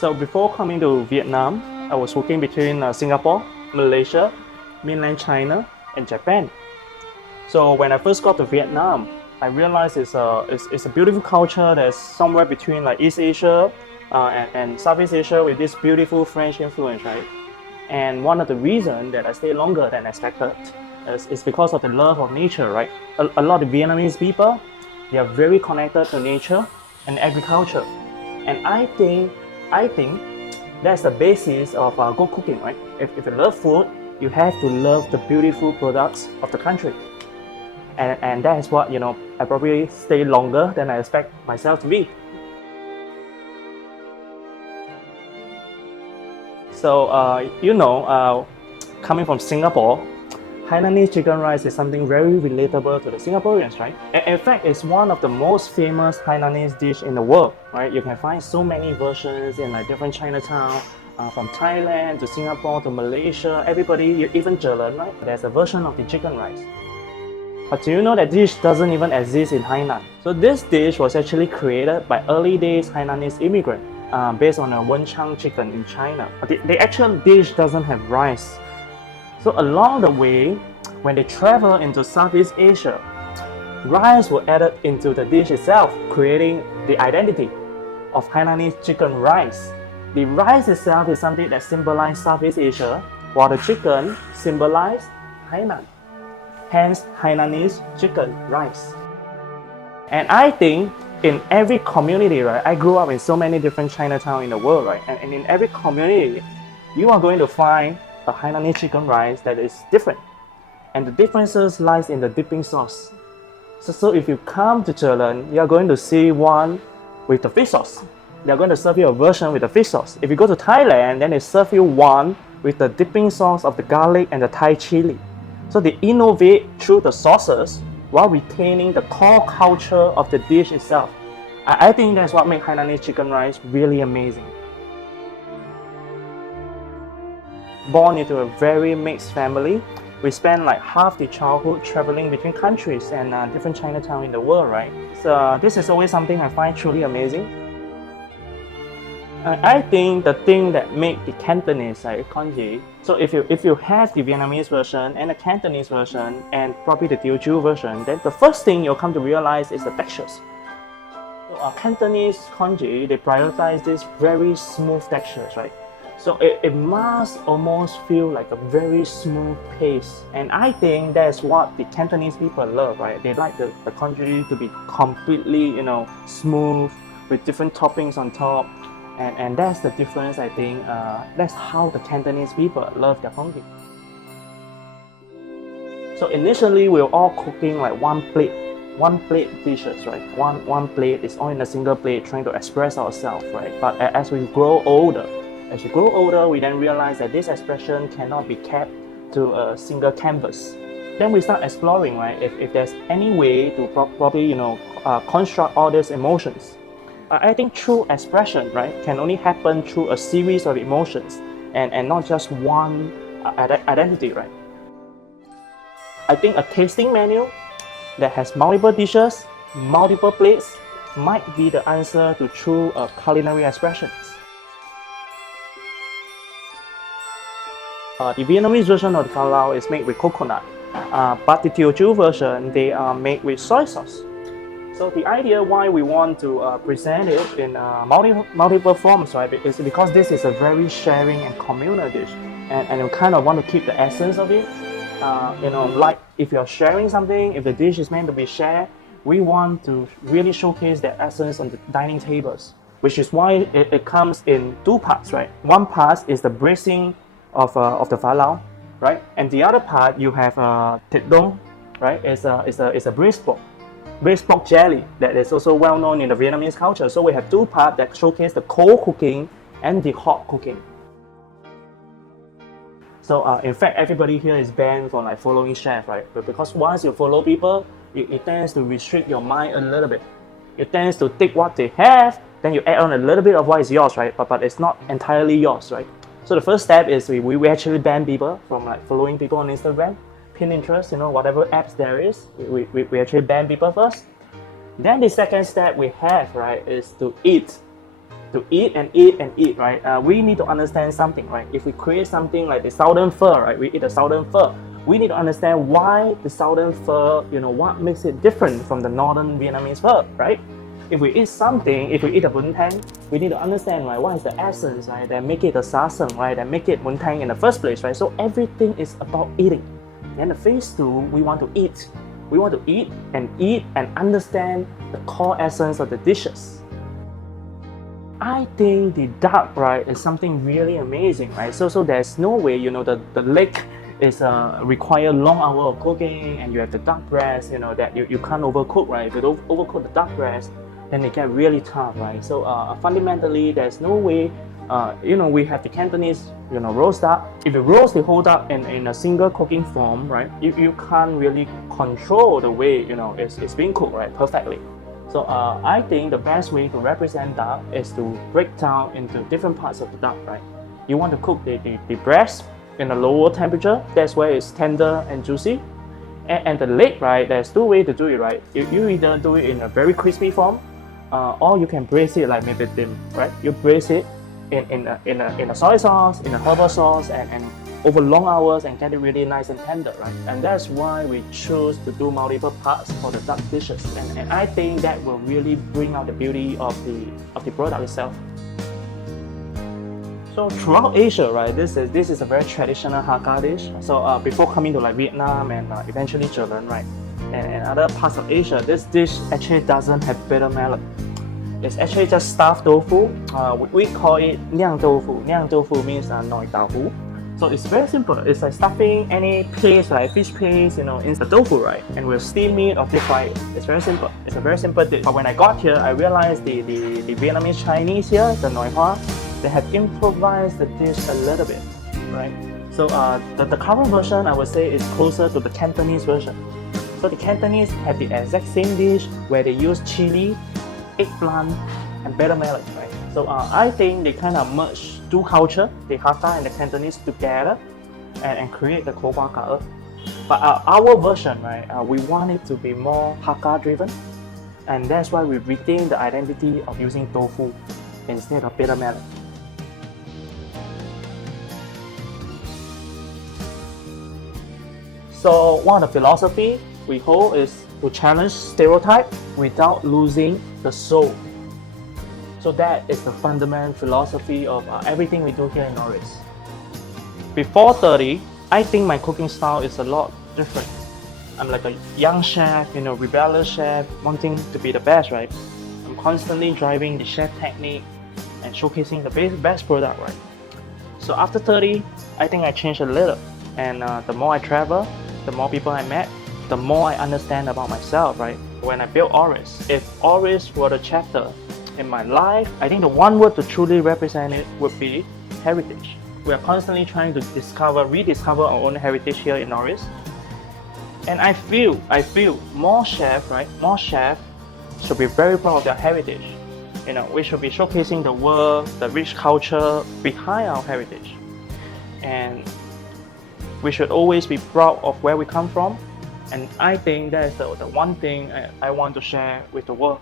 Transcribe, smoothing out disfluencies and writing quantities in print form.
So before coming to Vietnam, I was working between Singapore, Malaysia, mainland China, and Japan. So when I first got to Vietnam, I realized it's a beautiful culture that's somewhere between like East Asia and Southeast Asia with this beautiful French influence, right? And one of the reasons that I stayed longer than expected is because of the love of nature, right? A lot of Vietnamese people, they are very connected to nature and agriculture. And I think that's the basis of good cooking, right? If you love food, you have to love the beautiful products of the country. And that is what, I probably stay longer than I expect myself to be. So, coming from Singapore, Hainanese chicken rice is something very relatable to the Singaporeans, right? In fact, it's one of the most famous Hainanese dish in the world, right? You can find so many versions in like different Chinatown, from Thailand to Singapore to Malaysia, everybody, even Chợ Lớn, right? There's a version of the chicken rice. But do you know that dish doesn't even exist in Hainan? So this dish was actually created by early days Hainanese immigrant based on a Wenchang chicken in China. But the actual dish doesn't have rice. So along the way, when they travel into Southeast Asia, rice was added into the dish itself, creating the identity of Hainanese chicken rice. The rice itself is something that symbolizes Southeast Asia, while the chicken symbolizes Hainan. Hence, Hainanese chicken rice. And I think in every community, right? I grew up in so many different Chinatown in the world, right? And in every community, you are going to find a Hainanese chicken rice that is different. And the differences lies in the dipping sauce. So if you come to Chợ Lớn, you are going to see one with the fish sauce. They are going to serve you a version with the fish sauce. If you go to Thailand, then they serve you one with the dipping sauce of the garlic and the Thai chili. So they innovate through the sauces while retaining the core culture of the dish itself. I think that's what makes Hainanese chicken rice really amazing. Born into a very mixed family, we spent like half the childhood traveling between countries and different Chinatown in the world, right? So this is always something I find truly amazing. I think the thing that make the Cantonese like congee. So if you have the Vietnamese version and the Cantonese version and probably the Teochew version, then the first thing you'll come to realize is the textures. So Cantonese congee, they prioritize this very smooth textures, right? So it must almost feel like a very smooth paste. And I think that's what the Cantonese people love, right? They like the congee to be completely, smooth with different toppings on top. And that's the difference, I think. That's how the Cantonese people love their congee. So initially, we were all cooking like one plate dishes, right? One plate is all in a single plate, trying to express ourselves, right? But as we grow older, we then realize that this expression cannot be kept to a single canvas. Then we start exploring, right? If there's any way to probably, construct all these emotions. I think true expression, right, can only happen through a series of emotions and not just one identity, right? I think a tasting menu that has multiple dishes, multiple plates, might be the answer to true culinary expressions. The Vietnamese version of the Phá Lấu is made with coconut, but the Teochew version, they are made with soy sauce. So the idea why we want to present it in multiple forms, right, is because this is a very sharing and communal dish, and we kind of want to keep the essence of it. Like if you're sharing something, if the dish is meant to be shared, we want to really showcase that essence on the dining tables, which is why it comes in two parts, right? One part is the braising of the Phá Lấu, right, and the other part you have thịt đông, right? It's a braised pork jelly that is also well known in the Vietnamese culture. So we have two parts that showcase the cold cooking and the hot cooking. So in fact, everybody here is banned from like following chef, right? But because once you follow people, it tends to restrict your mind a little bit. It tends to take what they have, then you add on a little bit of what is yours, right? But it's not entirely yours, right? So the first step is we actually ban people from like following people on Instagram, Pinterest, whatever apps there is. We actually ban people first. Then the second step we have, right, is to eat to eat and eat and eat, right? We need to understand something, right? If we create something like the southern pho, right? We eat the southern pho. We need to understand why the southern pho, what makes it different from the northern Vietnamese pho, right? If we eat something, if we eat a bún thang, we need to understand, right, what is the essence, right, that make it a sasang, right, that make it bún thang in the first place, right? So everything is about eating. And the phase 2, we want to eat. We want to eat and understand the core essence of the dishes. I think the duck, right, is something really amazing, right? So there's no way, the leg is require long hour of cooking, and you have the duck breast, that you can't overcook, right? If you overcook the duck breast, then it get really tough, right? So fundamentally, there's no way, we have the Cantonese, roast duck. If you roast the whole duck in a single cooking form, right, you can't really control the way, it's being cooked, right, perfectly. So I think the best way to represent duck is to break down into different parts of the duck, right? You want to cook the breast in a lower temperature. That's where it's tender and juicy. And the leg, right? There's two ways to do it, right? You either do it in a very crispy form, or you can braise it like maybe dim, right? You braise it in a soy sauce, in a herbal sauce, and over long hours and get it really nice and tender, right? And that's why we choose to do multiple parts for the duck dishes. And I think that will really bring out the beauty of the product itself. So throughout Asia, right, this is a very traditional Hakka dish. So before coming to like Vietnam and eventually Chợ Lớn, right, and other parts of Asia, this dish actually doesn't have bitter melon. It's actually just stuffed tofu. We call it Niang tofu. Niang tofu means noi tau hu. So it's very simple. It's like stuffing any paste, like fish paste, in the tofu, right? And we'll steam it or deep fry it. It's very simple. It's a very simple dish. But when I got here, I realized the Vietnamese Chinese here, the Noi Hoa, they have improvised the dish a little bit, right? So the current version, I would say, is closer to the Cantonese version. So the Cantonese have the exact same dish where they use chili, eggplant, and bitter melon, right? So I think they kind of merge two culture, the Hakka and the Cantonese together, and create the Ko Kwa Ka. But our version, right, we want it to be more Hakka driven, and that's why we retain the identity of using tofu instead of bitter melon. So one of the philosophy we hold is to challenge stereotype without losing the soul. So that is the fundamental philosophy of everything we do here in Norris. Before 30, I think my cooking style is a lot different. I'm like a young chef, rebellious chef, wanting to be the best, right? I'm constantly driving the chef technique and showcasing the best product, right? So after 30, I think I changed a little. And the more I travel, the more people I met, the more I understand about myself, right? When I built Oris, if Oris were the chapter in my life, I think the one word to truly represent it would be heritage. We are constantly trying to rediscover our own heritage here in Norris. And I feel more chefs, right? More chefs should be very proud of their heritage. We should be showcasing the world, the rich culture behind our heritage. And we should always be proud of where we come from. And I think that is the one thing I want to share with the world.